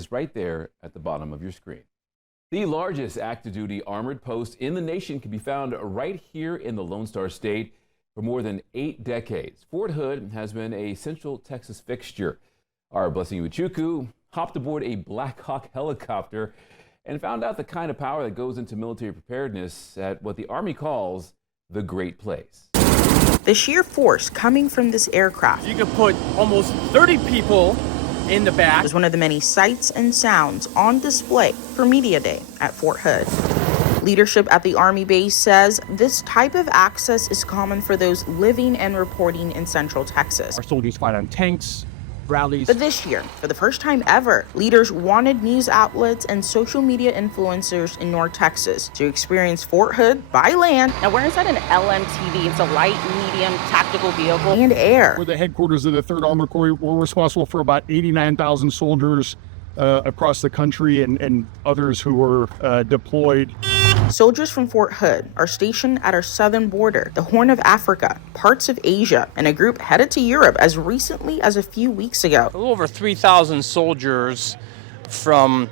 is right there at the bottom of your screen. The largest active duty armored post in the nation can be found right here in the Lone Star State for more than 8 decades. Fort Hood has been a Central Texas fixture. Our Blessing Uchuku hopped aboard a Black Hawk helicopter and found out the kind of power that goes into military preparedness at what the Army calls the Great Place. The sheer force coming from this aircraft. You could put almost 30 people in the back. Was one of the many sights and sounds on display for Media Day at Fort Hood. Leadership at the Army base says this type of access is common for those living and reporting in Central Texas. Our soldiers fight on tanks, rallies. But this year, for the first time ever, leaders wanted news outlets and social media influencers in North Texas to experience Fort Hood by land. Now we're inside an LMTV. It's a light, medium, tactical vehicle. And air. We're the headquarters of the 3rd Armored Corps. We're responsible for about 89,000 soldiers across the country and others who are deployed. Soldiers from Fort Hood are stationed at our southern border, the Horn of Africa, parts of Asia, and a group headed to Europe as recently as a few weeks ago. A little over 3,000 soldiers from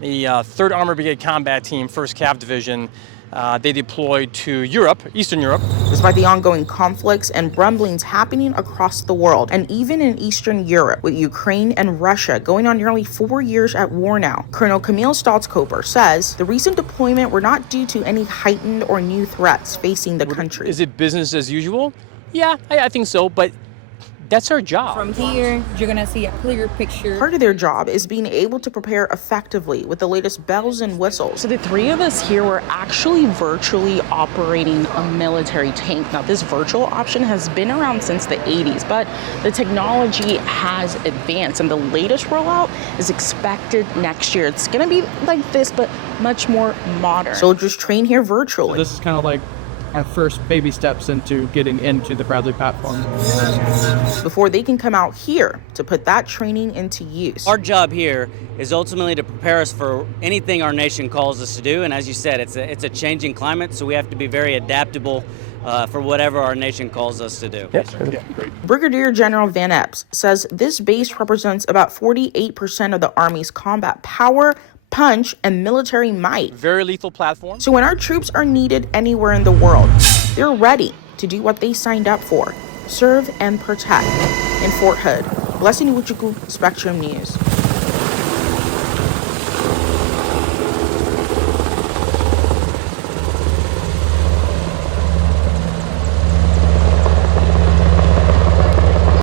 the 3rd Armored Brigade Combat Team, 1st Cav Division. They deployed to Europe, Eastern Europe. Despite the ongoing conflicts and rumblings happening across the world, and even in Eastern Europe, with Ukraine and Russia going on nearly 4 years at war now, Colonel Camille Stoltzkoper says the recent deployment were not due to any heightened or new threats facing the country. Is it business as usual? Yeah, I think so, but that's our job. From here, you're going to see a clear picture. Part of their job is being able to prepare effectively with the latest bells and whistles. So the 3 of us here were actually virtually operating a military tank. Now this virtual option has been around since the 80s, but the technology has advanced and the latest rollout is expected next year. It's going to be like this, but much more modern. Soldiers train here virtually. So this is kind of like our first baby steps into getting into the Bradley platform. Before they can come out here to put that training into use. Our job here is ultimately to prepare us for anything our nation calls us to do. And as you said, it's a changing climate, so we have to be very adaptable for whatever our nation calls us to do. Yes, yeah, great. Brigadier General Van Epps says this base represents about 48% of the Army's combat power, punch, and military might. Very lethal platform. So when our troops are needed anywhere in the world, they're ready to do what they signed up for, serve and protect. In Fort Hood, Blessing Uchuku, Spectrum News.